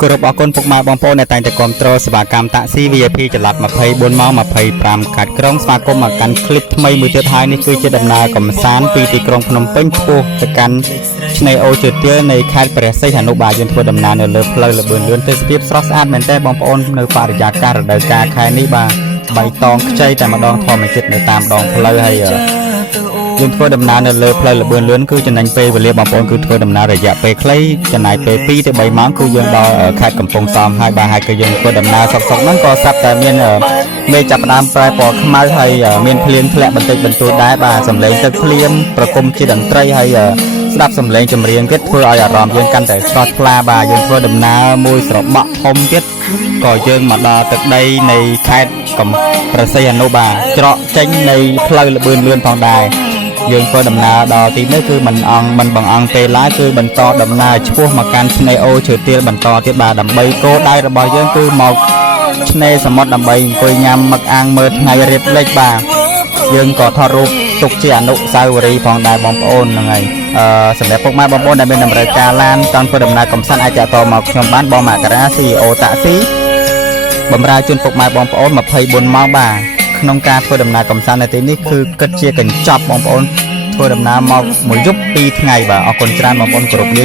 គោរពអរគុណពុកម៉ែបងប្អូនដែលតែងតែគាំទ្រសេវាកម្មតាក់ស៊ី VIP ចល័ត24ម៉ោង25កាត់ក្រុងស្វាគមន៍មកកាន់คลิปថ្មីមួយទៀតហើយនេះគឺជាដំណើរកំសាន្តពីទីក្រុងភ្នំពេញឆ្ពោះទៅកាន់ឆ្នេរអូជើទាលនៃខេត្តព្រះសីហនុបាទយើងធ្វើដំណើរនៅលើផ្លូវលបឿនលឿនទេសភាពស្រស់ស្អាតមែនទែនបងប្អូននៅបរិយាកាសរដូវកាលខែនេះបាទបៃតងខ្ចីតែម្ដងធម្មជាតិនៅតាមដងផ្លូវហើយយើងធ្វើដំណើរនៅលើផ្លូវលបឿនលឿនគឺចំណេញពេលវេលាបងប្អូនគឺធ្វើដំណើររយៈពេលខ្លីចំណាយពេល2ទៅ3ម៉ោងគឺយើងដល់ខេត្តកំពង់សោមហើយបាទហើយក៏យើងធ្វើដំណើរសុកហ្នឹងក៏ស្រាប់តែមានមេចាប់ផ្ដើមប្រែពណ៌ខ្មៅហើយមានភ្លៀងធ្លាក់បន្តិចបន្តួចដែរបាទសំឡេងទឹកភ្លៀងប្រគំជាតន្ត្រីហើយស្ដាប់សំឡេងចម្រៀងទៀតធ្វើឲ្យអារម្មណ៍យើងកាន់តែស្រស់ថ្លាបាទយើងធ្វើដំណើរមួយស្របក់ធំទៀតក៏យើងមកដល់ទឹកដីនៃខេត្តព្រះសីហនុបាទច្រកចេញនៃផ្លូវលបឿនលឿនផងដែរយើងធ្វើដំណើរដល់ទីនេះគឺមិនបង្អង់ទេឡើយគឺបន្តដំណើរឆ្ពោះមកកាន់ឆ្នេរអូឈើទាលបន្តទៀតបាទដើម្បីគោលដៅរបស់យើងគឺមកឆ្នេរសមុទ្រដើម្បីអង្គុយញ៉ាំមឹកអាំងមើលថ្ងៃរៀបលិចបាទយើងក៏ថតរូបទុកជាអនុស្សាវរីយ៍ផងដែរបងប្អូនហ្នឹងហើយសម្រាប់ពុកម៉ែបងប្អូនដែលមានតម្រូវការឡានចង់ធ្វើដំណើរកំសាន្តអាចទាក់ទងមកខ្ញុំបានបងមករា CEO តាក់ស៊ីបម្រើជូនពុកម៉ែបងប្អូន24ម៉ោងបាទក្នុងការធ្វើដំណើរកំសាន្តនៅទីនេះគឺគិតជាកញ្ចប់បងប្អូនធ្វើដំណើរមកមួយយប់2ថ្ងៃបាទអរគុណច្រើនបងប្អូនគោរពលា